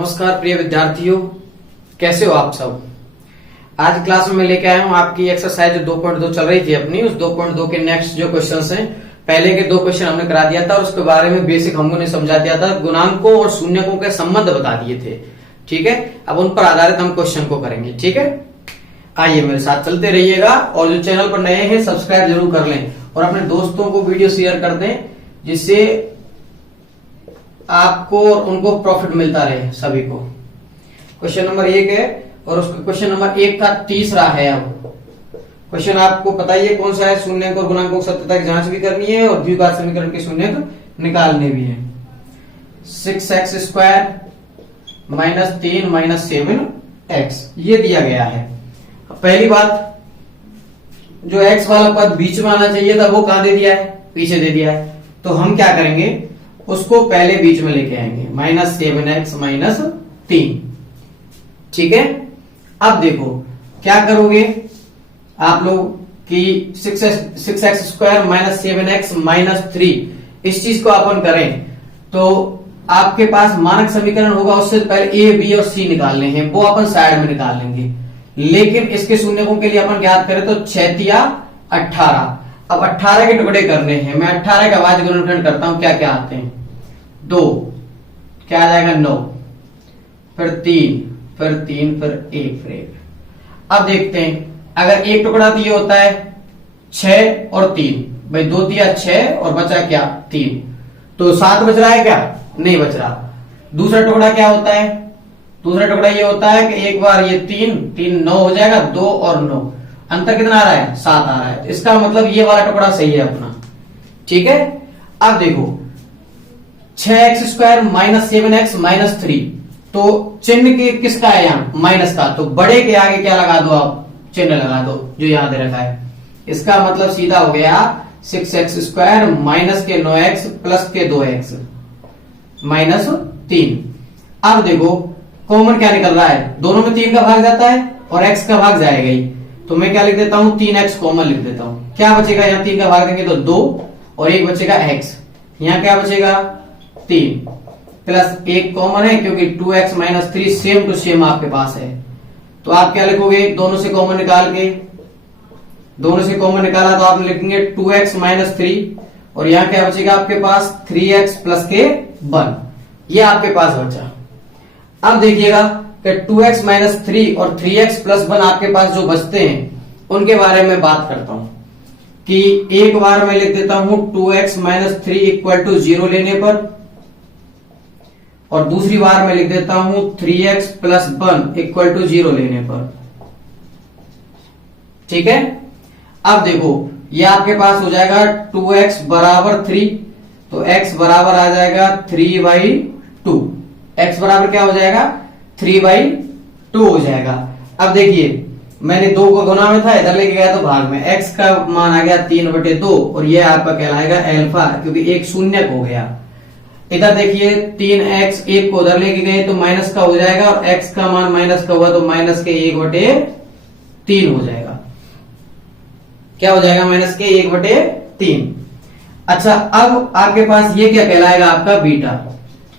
नमस्कार प्रिय विद्यार्थियों, कैसे हो आप सब। आज क्लास में मैं लेके आया हूं आपकी एक्सरसाइज 2.2 चल रही थी अपनी। उस 2.2 के नेक्स्ट जो क्वेश्चंस हैं, पहले के 2 क्वेश्चन हमने करा दिया था और उसके बारे में बेसिक हमको ने समझा दिया था। गुणांकों और शून्यकों के संबंध बता दिए थे। ठीक है, अब उन पर आधारित हम क्वेश्चन को करेंगे। ठीक है, आइए मेरे साथ चलते रहिएगा और जो चैनल पर नए हैं सब्सक्राइब जरूर कर लें और अपने दोस्तों को वीडियो शेयर कर दें, जिससे आपको और उनको प्रॉफिट मिलता रहे सभी को। क्वेश्चन नंबर 1 है और उसका क्वेश्चन नंबर 1 का तीसरा है। अब क्वेश्चन आपको पता ही है कौन सा है। शून्यक और गुणांकों की सत्यता की जांच भी करनी है और द्विघात समीकरण के शून्यक निकालने भी है। 6x² - 3 - 7x ये दिया गया है। पहली बात, जो x वाला पद बीच में आना चाहिए था वो कहां दे दिया है, पीछे दे दिया है। तो हम क्या करेंगे, उसको पहले बीच में लेके आएंगे, -7x - 3। ठीक है, अब देखो क्या करोगे आप लोग कि 6x² - 7x - 3 इस चीज को अपन करें तो आपके पास मानक समीकरण होगा। उससे पहले a, b और c निकालने हैं, वो अपन साइड में निकाल लेंगे। लेकिन इसके शून्यकों के लिए अपन ज्ञात करें तो 6 या 18। अब 18 के टुकड़े करने हैं। मैं 18 का भाज्य गुणनखंड करता हूं, क्या क्या आते हैं। 2 क्या आ जाएगा, 9, फिर 3, फिर 3, फिर 1, फिर 1। अब देखते हैं, अगर एक टुकड़ा तो ये होता है 6 और 3, भाई 2 दिया 6 और बचा क्या 3, तो 7 बच रहा है क्या, नहीं बच रहा। दूसरा टुकड़ा क्या होता है, दूसरा टुकड़ा ये होता है कि एक बार ये 3 9 हो जाएगा, 2 और 9 अंतर कितना आ रहा है, 7 आ रहा है। इसका मतलब ये वाला टुकड़ा सही है अपना। ठीक है, अब देखो 6x² - 7x - 3, तो चिन्ह के किसका है यहां, माइनस का, तो बड़े के आगे क्या लगा दो आप, चिन्ह लगा दो जो यहां दे रखा है। इसका मतलब सीधा हो गया 6x² माइनस के 9x प्लस के 2x -3। अब देखो कॉमन क्या निकल रहा है, दोनों में 3 का भाग जाता है और x का भाग जाएगा ही, तो मैं क्या लिख देता हूं, 3x कॉमन लिख देता हूं। क्या बचेगा, यहां 3 का भाग देंगे तो 2 और 1 बचेगा x। यहां क्या बचेगा 3 प्लस 1 कॉमन है क्योंकि 2x - 3 सेम टू सेम आपके पास है। तो आप क्या लिखोगे, दोनों से कॉमन निकाल के, दोनों से कॉमन निकाला तो आप लिखेंगे 2x - 3 और यहां क्या बचेगा आपके पास 3x प्लस के 1, ये आपके पास बचा। अब देखिएगा कि 2x - 3 और 3x प्लस 1 आपके पास जो बचते हैं उनके बारे में बात करता हूं कि एक बार मैं लिख देता हूं 2x - 3 = 0 लेने पर, और दूसरी बार मैं लिख देता हूं 3x प्लस 1 = 0 लेने पर। ठीक है, अब देखो ये आपके पास हो जाएगा 2x बराबर 3, तो x बराबर आ जाएगा 3/2। x बराबर क्या हो जाएगा, 3/2 हो जाएगा। अब देखिए मैंने 2 को गुना में था, इधर लेके गया तो भाग में, x का मान आ गया 3/2 और ये आपका कहलाएगा अल्फा, क्योंकि एक शून्यक हो गया। इधर देखिए 3x 1 को उधर लेके गए तो माइनस का हो जाएगा और x का मान माइनस का हुआ तो माइनस के 1/3 हो जाएगा। क्या हो जाएगा, माइनस के 1/3। अच्छा, अब आपके पास ये क्या कहलाएगा, आपका बीटा।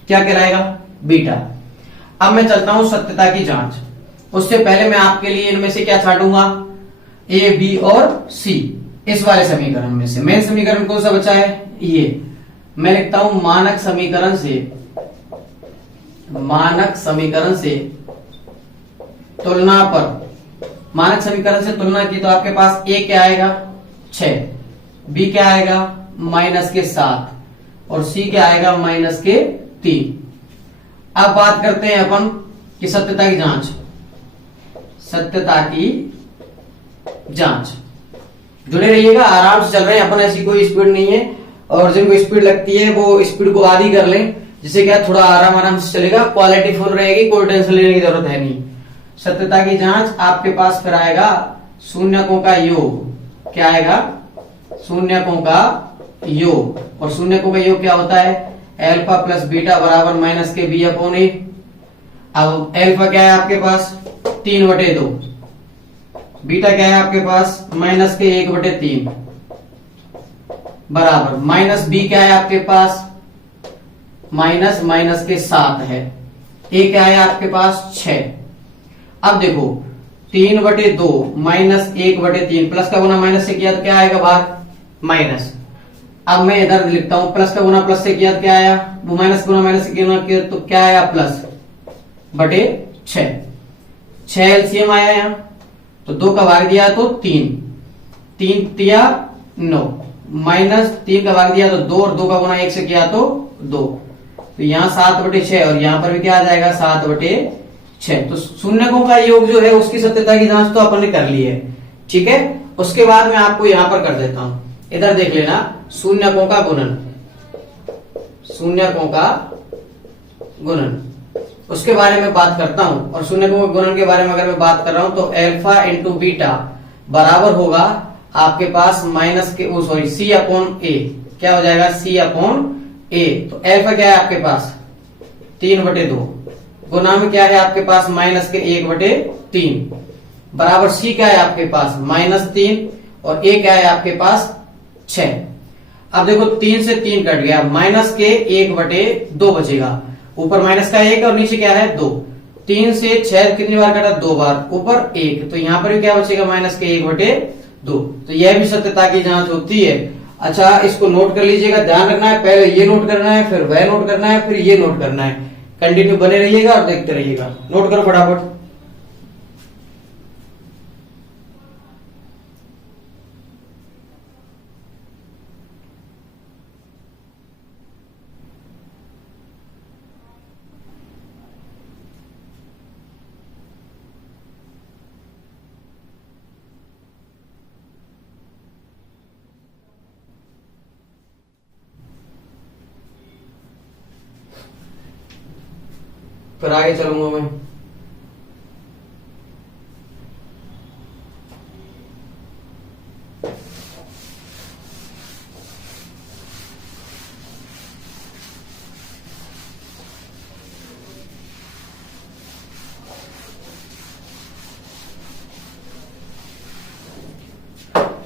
क्या कहलाएगा, बीटा। अब मैं चलता हूं सत्यता की जांच। उससे पहले मैं आपके लिए इनमें से क्या छाटूंगा, a, b और c। इस वाले समीकरण में से मेन समीकरण कौन सा बचा है, ये मैं लिखता हूं मानक समीकरण से तुलना पर। मानक समीकरण से तुलना की तो आपके पास a क्या आएगा 6, b क्या आएगा -7 और c क्या आएगा -3। अब बात करते हैं अपन कि सत्यता की जांच। सत्यता की जांच, जुड़े रहिएगा, आराम से चल रहे हैं अपन, ऐसी कोई स्पीड नहीं है। और जिनको स्पीड लगती है वो स्पीड को आधी कर लें, जिससे क्या थोड़ा आराम से चलेगा, क्वालिटी फुल रहेगी, कोई टेंशन लेने की जरूरत है नहीं। सत्यता की जांच आपके पास फिर आएगा शून्यकों का योग। क्या आएगा, शून्यकों का योग। और शून्यकों का योग क्या होता है, अल्फा प्लस बीटा बराबर माइनस के b/a। अब अल्फा क्या है आपके पास 3/2, बीटा क्या है आपके पास माइनस के 1/3 बराबर माइनस बी क्या है आपके पास, माइनस के 7 है। ए क्या है आपके पास 6। अब देखो 3/2 माइनस 1/3 प्लस का गुना माइनस से किया तो क्या आएगा बाहर माइनस। अब मैं इधर लिखता हूं प्लस का गुना प्लस से किया तो क्या आया, वो माइनस गुना माइनस से गुना किया तो क्या आया प्लस बटे 6। 6 एलसीएम आया यहां, तो 2 का भाग दिया तो 3, 3 तिया 9 माइनस 3 का भाग दिया तो 2 और 2 का गुना 1 से किया तो 2, तो यहाँ 7/6 और यहां पर भी क्या आ जाएगा 7/6। तो शून्यकों का योग जो है उसकी सत्यता की जांच तो अपन ने कर ली है, ठीक है। उसके बाद मैं आपको यहां पर कर देता हूं, इधर देख लेना शून्यकों का गुणन, शून्यकों का गुणन उसके बारे में बात करता हूं। और शून्यकों के गुणन के बारे में अगर मैं बात कर रहा हूं तो अल्फा इंटू बीटा बराबर होगा आपके पास माइनस के सॉरी C/A, क्या हो जाएगा C/A। तो अल्फा क्या है आपके पास 3/2, गुना में क्या है आपके पास माइनस के 1/3 बराबर C क्या है आपके पास -3 और A क्या है आपके पास 6। अब देखो 3 से 3 कट गया, माइनस के 1/2 बचेगा, ऊपर माइनस का 1 और नीचे क्या है 2। 3 से 6 कितनी बार कटा 2 बार, ऊपर 1, तो यहां पर भी क्या बचेगा माइनस के 1/2। तो यह भी सत्यता की जांच होती है। अच्छा इसको नोट कर लीजिएगा, ध्यान रखना है, पहले ये नोट करना है, फिर वह नोट करना है, फिर ये नोट करना है। कंटिन्यू बने रहिएगा और देखते रहिएगा। नोट करो फटाफट। फिर आगे चलूंगा मैं।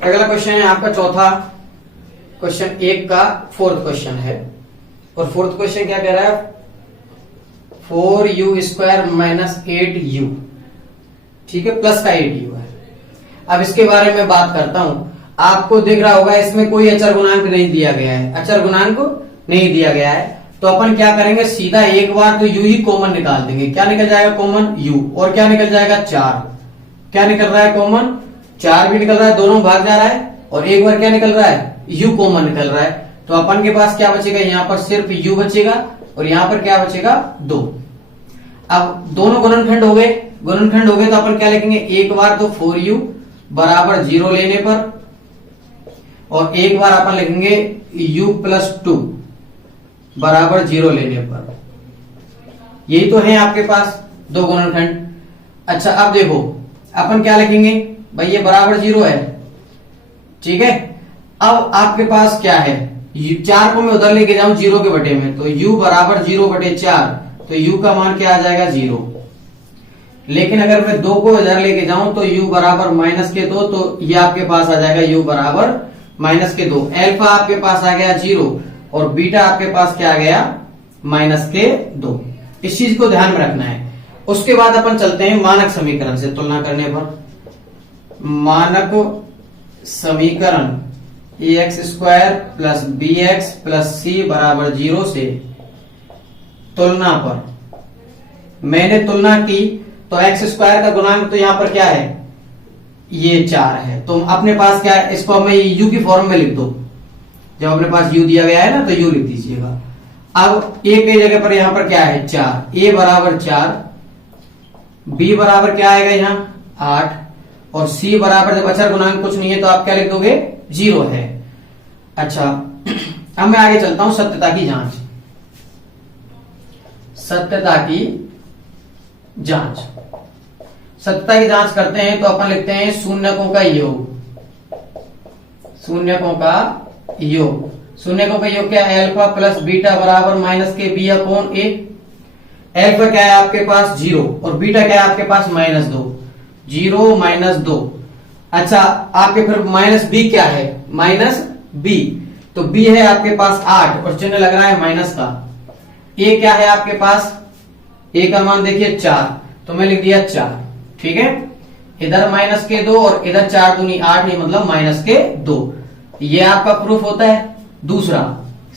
अगला क्वेश्चन है आपका चौथा, क्वेश्चन 1 का 4th क्वेश्चन है। और 4th क्वेश्चन क्या कह रहा है 4u² माइनस 8u, ठीक है, प्लस का 8u है। अब इसके बारे में बात करता हूं। आपको दिख रहा होगा इसमें कोई अचर गुणांक नहीं दिया गया है, अचर गुणांक नहीं दिया गया है, तो अपन क्या करेंगे सीधा एक बार तो u ही कॉमन निकाल देंगे। क्या निकल जाएगा कॉमन u, और क्या निकल जाएगा 4। क्या निकल रहा है कॉमन 4 भी निकल रहा है, दोनों भाग जा रहा है, और एक बार क्या निकल रहा है u कॉमन निकल रहा है। तो अपन के पास क्या बचेगा, यहाँ पर सिर्फ u बचेगा और यहाँ पर क्या बचेगा 2। अब दोनों गुणनखंड हो गए, गुणनखंड हो गए तो अपन क्या लिखेंगे एक बार तो 4u बराबर 0 लेने पर, और एक बार अपन लिखेंगे u प्लस 2 बराबर 0 लेने पर। यही तो है आपके पास दो गुणनखंड। अच्छा अब देखो अपन क्या लिखेंगे भाई, ये बराबर 0 है, ठीक है। अब आपके पास क्या है 4 को मैं उधर लेके जाऊं 0 के बटे में, तो u बराबर 0/4, तो u का मान क्या आ जाएगा 0। लेकिन अगर मैं 2 को इधर लेके जाऊं तो u बराबर -2, तो ये आपके पास आ जाएगा u बराबर -2। अल्फा आपके पास आ गया 0 और बीटा आपके पास क्या आ गया -2। इस चीज को ध्यान में रखना है। उसके बाद अपन चलते हैं मानक समीकरण से तुलना करने पर। मानक समीकरण ax² plus bx plus c बराबर 0 से तुलना पर मैंने तुलना की तो x² का गुणांक तो यहां पर क्या है ये 4 है, तो अपने पास क्या है, इसको हमें u की फॉर्म में लिख दो। जब अपने पास u दिया गया है ना तो u लिख दीजिएगा। अब a की जगह पर यहां पर क्या है 4, a बराबर 4, b बराबर क्या आएगा यहाँ 8, और c बराबर जब अचर गुणांक कुछ नहीं है तो आप क्या लिख दोगे 0 है। अच्छा अब मैं आगे चलता हूं सत्यता की जांच। सत्यता की जांच, सत्यता की जांच करते हैं तो अपन लिखते हैं शून्यकों का योग। शून्यकों का योग, शून्यकों का योग क्या है अल्फा प्लस बीटा बराबर -b/a। अल्फा क्या है आपके पास 0 और बीटा क्या है आपके पास -2, 0 -2। अच्छा आपके फिर -b क्या है -b, तो b है आपके पास 8 और चिन्ह लग रहा है माइनस का। a क्या है आपके पास, ए का मान देखिए 4, तो मैं लिख दिया 4। ठीक है, इधर माइनस के 2 और इधर 4 दूनी 8, नहीं मतलब माइनस के 2। ये आपका प्रूफ होता है। दूसरा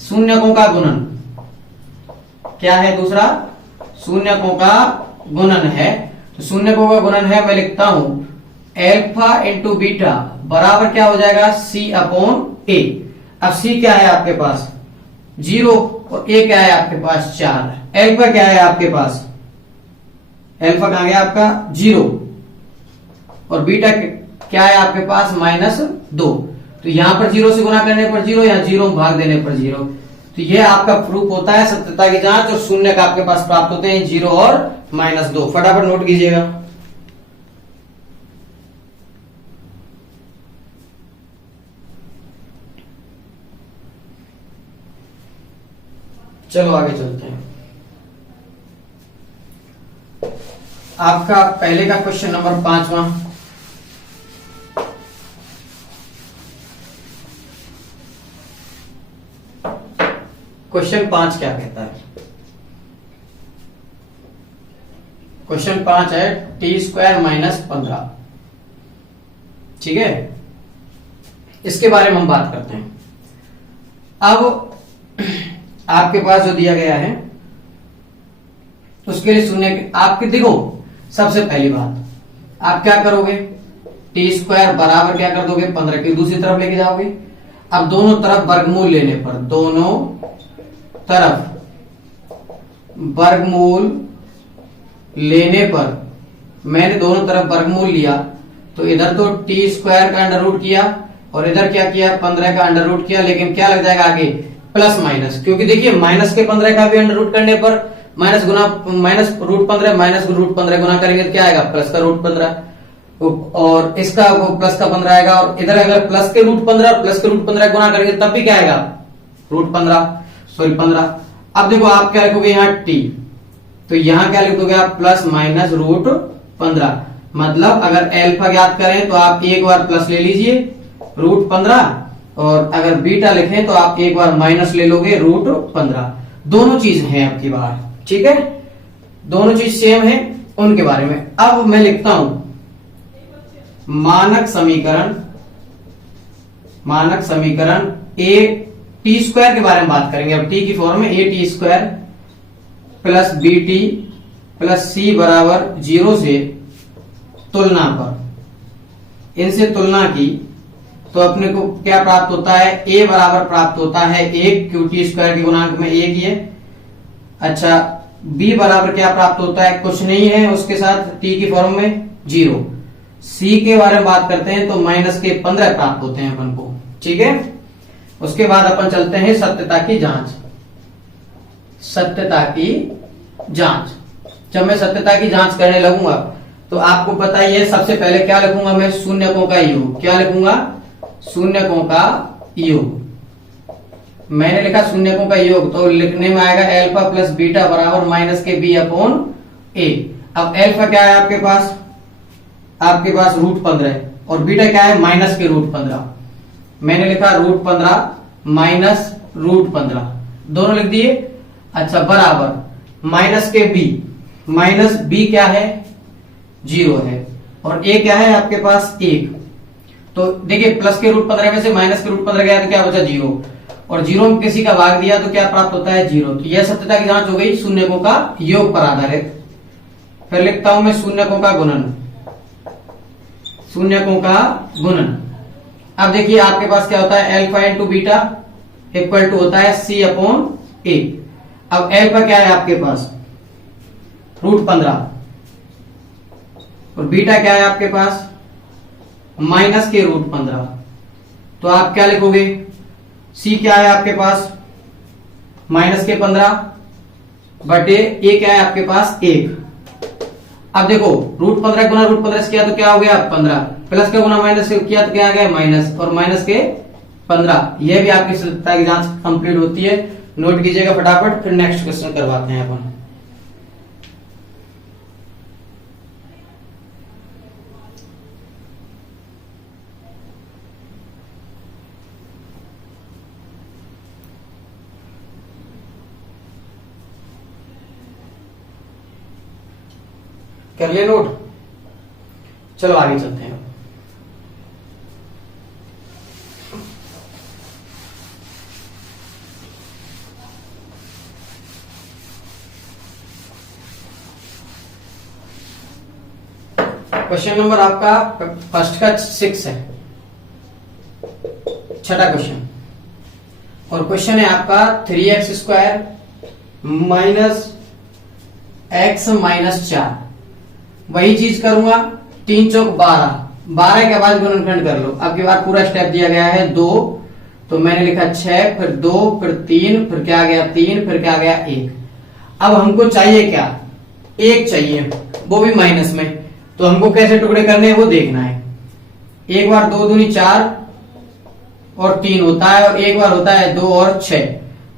शून्यकों का गुणन, क्या है दूसरा? शून्यकों का गुणन है। तो शून्यकों का गुणन है, मैं लिखता हूं एल्फा इंटू बीटा बराबर क्या हो जाएगा? सी अपॉन ए। अब सी क्या है आपके पास? 0 और ए क्या है आपके पास? 4। एल्फा क्या है आपके पास? एल्फा कहां गया आपका? 0। और बीटा क्या है आपके पास? -2। तो यहां पर 0 से गुना करने पर 0, यहां 0 भाग देने पर 0। तो यह आपका प्रूफ होता है सत्यता की जांच। और शून्य का आपके पास प्राप्त होते हैं 0 और -2। फटाफट नोट कीजिएगा। चलो आगे चलते हैं। आपका पहले का क्वेश्चन नंबर 5वां। क्वेश्चन 5 क्या कहता है? क्वेश्चन 5 है t² -15। ठीक है, इसके बारे में हम बात करते हैं। अब आपके पास जो दिया गया है उसके लिए शून्य आपके देखो, सबसे पहली बात आप क्या करोगे? t² बराबर क्या कर दोगे? 15 की दूसरी तरफ लेके जाओगे। अब दोनों तरफ वर्गमूल लेने पर, दोनों तरफ वर्गमूल लेने पर, मैंने दोनों तरफ वर्गमूल लिया तो इधर तो t² का अंडर रूट किया और इधर क्या किया? 15 का अंडर रूट किया। लेकिन क्या लग जाएगा आगे? प्लस माइनस, क्योंकि देखिए माइनस के 15 का भी अंडर रूट करने पर माइनस गुना माइनस रूट 15, माइनस रूट 15 गुना करेंगे तो क्या आएगा? प्लस का रूट 15। और इसका प्लस का 15 आएगा। और इधर अगर प्लस के रूट 15 और प्लस के रूट 15 गुना करेंगे तब भी क्या आएगा? रूट 15। अब देखो आप क्या लिखोगे यहाँ t, तो यहाँ क्या लिखोगे आप? Plus minus root 15। मतलब अगर एल्फा ज्ञात करें तो आप एक बार प्लस ले लीजिए रूट 15, और अगर बीटा लिखें तो आप एक बार माइनस ले लोगे रूट 15। दोनों चीज है आपकी बाहर। ठीक है, दोनों चीज सेम है, उनके बारे में अब मैं लिखता हूं मानक समीकरण ए t² के बारे में बात करेंगे। अब t की फॉर्म में a² plus bt plus c बराबर 0 से तुलना पर, इनसे तुलना की तो अपने को क्या प्राप्त होता है? a बराबर प्राप्त होता है 1, क्यों t² के गुणांक में 1 ही है। अच्छा, b बराबर क्या प्राप्त होता है? कुछ नहीं है उसके साथ, t की फॉर्म में 0। c के बारे में बात करते हैं तो -15 प्राप्त होते हैं अपन को। ठीक है, उसके बाद अपन चलते हैं सत्यता की जांच। सत्यता की जांच, जब मैं सत्यता की जांच करने लगूंगा तो आपको पता ही है सबसे पहले क्या लिखूंगा मैं? शून्यकों का योग। क्या लिखूंगा? शून्यकों का योग। मैंने लिखा शून्यकों का योग, तो लिखने में आएगा एल्फा प्लस बीटा बराबर माइनस के b अपॉन a। अब एल्फा क्या है आपके पास? आपके पास रूट 15 है, और बीटा क्या है? माइनस के रूट 15। मैंने लिखा रूट 15 माइनस रूट 15, दोनों लिख दिए। अच्छा, बराबर माइनस के b, माइनस b क्या है? 0 है, और a क्या है आपके पास? 1। तो देखिए प्लस के रूट 15 में से माइनस के रूट 15 गया तो क्या बचा? 0। और 0 में किसी का भाग दिया तो क्या प्राप्त होता है? 0। तो यह सत्यता की जांच हो गई शून्यकों का योग पर आधारित। फिर लिखता हूं मैं शून्यकों का गुणन। शून्यकों का गुणन, अब देखिए आपके पास क्या होता है? Alpha into beta equal to होता है c अपॉन a। अब एल्फा क्या है आपके पास? रूट 15, और बीटा क्या है आपके पास? माइनस के रूट 15। तो आप क्या लिखोगे? c क्या है आपके पास? माइनस के 15 बटे a क्या है आपके पास? 1। अब देखो रूट 15 गुना रूट 15 से किया तो क्या हो गया? 15, प्लस का गुना माइनस से किया तो क्या आ गया? माइनस, और माइनस के 15। यह भी आपकी सत्यता की जांच कंप्लीट होती है। नोट कीजिएगा फटाफट, फिर नेक्स्ट क्वेश्चन करवाते हैं अपन। कर लिया नोट? चलो आगे चलते हैं। क्वेश्चन नंबर आपका फर्स्ट का 6 है, छठा क्वेश्चन। और क्वेश्चन है आपका 3x² माइनस x माइनस 4। वही चीज करूंगा, 3 चौक 12, 12 के बाद गुणनखंड कर लो। अब की बार पूरा स्टेप दिया गया है 2, तो मैंने लिखा 6, फिर 2, फिर 3, फिर क्या आ गया 3, फिर क्या आ गया 1। अब हमको चाहिए क्या? 1 चाहिए, वो भी माइनस में। तो हमको कैसे टुकड़े करने हैं वो देखना है। एक बार 2 दूनी 4 और 3 होता है, और एक बार होता है 2 और 6।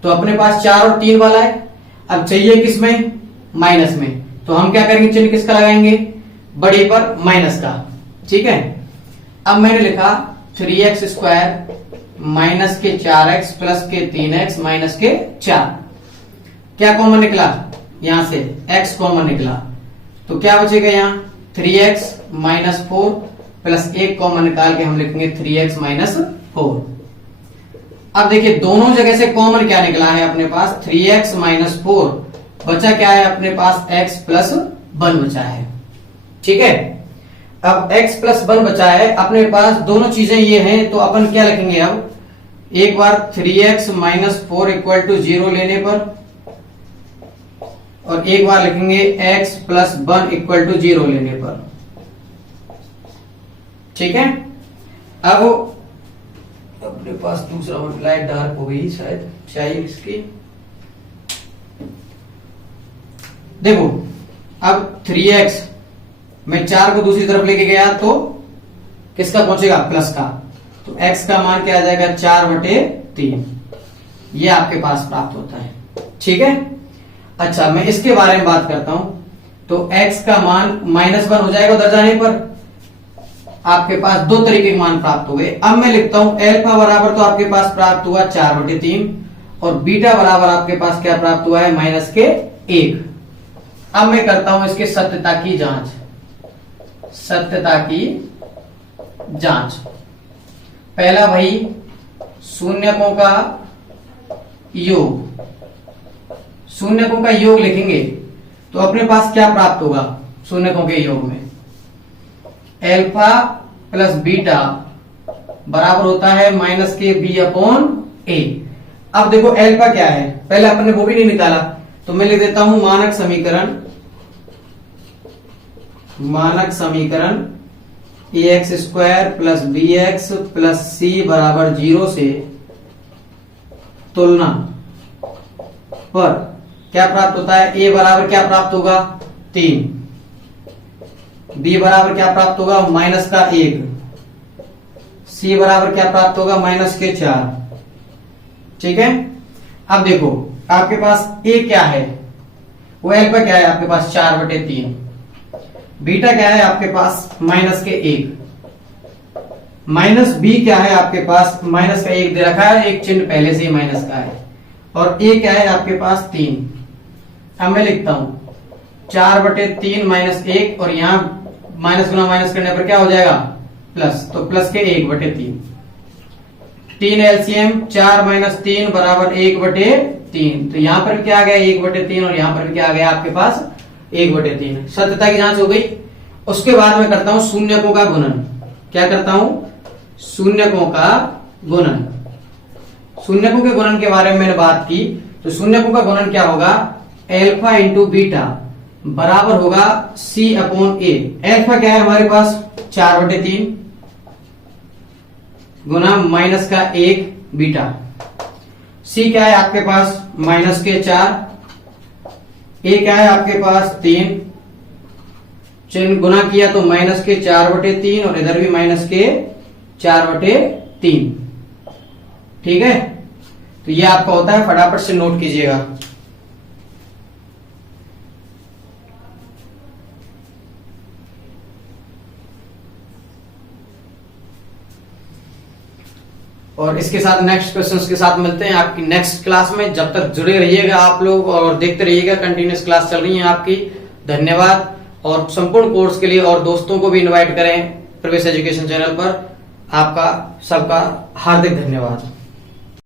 तो अपने पास 4 और 3 वाला है। अब चाहिए किस में? माइनस में। तो हम क्या करेंगे, चिन्ह किसका लगाएंगे? बड़ी पर माइनस का। ठीक है। अब मैंने लिखा 3x² माइनस के 4x प्लस के 3x माइनस के 4। क्या कॉमन निकला? यहां से x कॉमन निकला, तो क्या बचेगा यहाँ 3x माइनस 4 प्लस 1 कॉमन निकाल के हम लिखेंगे 3x माइनस 4। अब देखिए दोनों जगह से कॉमन क्या निकला है अपने पास? 3x minus 4। बचा क्या है अपने पास? x प्लस 1 बचा है। ठीक है। अब x प्लस 1 बचा है अपने पास, दोनों चीजें ये हैं, तो अपन क्या लिखेंगे अब? एक बार 3x माइनस 4 इक्वल टू 0 लेने पर, और एक बार लिखेंगे x प्लस 1 इक्वल टू 0 लेने पर। ठीक है। अब अपने पास दूसरा लाइट डार्क हो गई शायद, चाहिए इसकी। देखो अब 3x मैं 4 को दूसरी तरफ लेके गया तो किसका पहुंचेगा? प्लस का। तो x का मान क्या आ जाएगा? 4/3। ये आपके पास प्राप्त होता है। ठीक है। अच्छा मैं इसके बारे में बात करता हूं। तो x का मान -1 हो जाएगा उधर जाने पर। आपके पास 2 तरीके के मान प्राप्त हो गए। अब मैं लिखता हूं अल्फा बराबर, तो आपके पास प्राप्त हुआ 4/3, और बीटा बराबर आपके पास क्या प्राप्त हुआ है? -1। अब मैं करता हूं इसके सत्यता की जांच। सत्यता की जांच, पहला भाई शून्यकों का योग। शून्यकों का योग लिखेंगे तो अपने पास क्या प्राप्त होगा? शून्यकों के योग में अल्फा प्लस बीटा बराबर होता है -b/a। अब देखो अल्फा क्या है, पहले अपने वो भी नहीं निकाला, तो मैं लिख देता हूं मानक समीकरण। मानक समीकरण ax² plus bx plus c बराबर 0 से तुलना पर क्या प्राप्त होता है? a बराबर क्या प्राप्त होगा? 3। b बराबर क्या प्राप्त होगा? -1। c बराबर क्या प्राप्त होगा? -4। ठीक है। अब देखो आपके पास a क्या है? वो अल्फा क्या है आपके पास? 4/3। बीटा क्या है आपके पास? -1। -b क्या है आपके पास? -1 दे रखा है, एक चिन्ह पहले से ही माइनस का है। और a क्या है आपके पास? 3। अब मैं लिखता हूं 4/3 -1, और यहां माइनस गुना माइनस करने पर क्या हो जाएगा? प्लस। तो प्लस के 1/3। 3 एलसीएम 4 - 3 बराबर 1/3। तो यहां पर क्या आ गया? 1/3, और यहां पर भी क्या आ गया आपके पास? 1/3। सत्यता की जांच हो गई। उसके बाद मैं करता हूं शून्यकों का गुणन। क्या करता हूं? शून्यकों का गुणन। शून्यकों के गुणन के बारे में मैंने बात की, तो शून्यकों का गुणन क्या होगा? अल्फा इंटू बीटा बराबर होगा c/a। अल्फा क्या है हमारे पास? 4/3 गुना -1 बीटा। c क्या है आपके पास? -4। a क्या है आपके पास? 3। चिन्ह गुना किया तो -4/3, और इधर भी -4/3। ठीक है। तो ये आपका होता है, फटाफट से नोट कीजिएगा। और इसके साथ नेक्स्ट क्वेश्चंस के साथ मिलते हैं आपकी नेक्स्ट क्लास में। जब तक जुड़े रहिएगा आप लोग और देखते रहिएगा, कंटिन्यूस क्लास चल रही है आपकी। धन्यवाद। और संपूर्ण कोर्स के लिए और दोस्तों को भी इनवाइट करें प्रवेश एजुकेशन चैनल पर। आपका सबका हार्दिक धन्यवाद।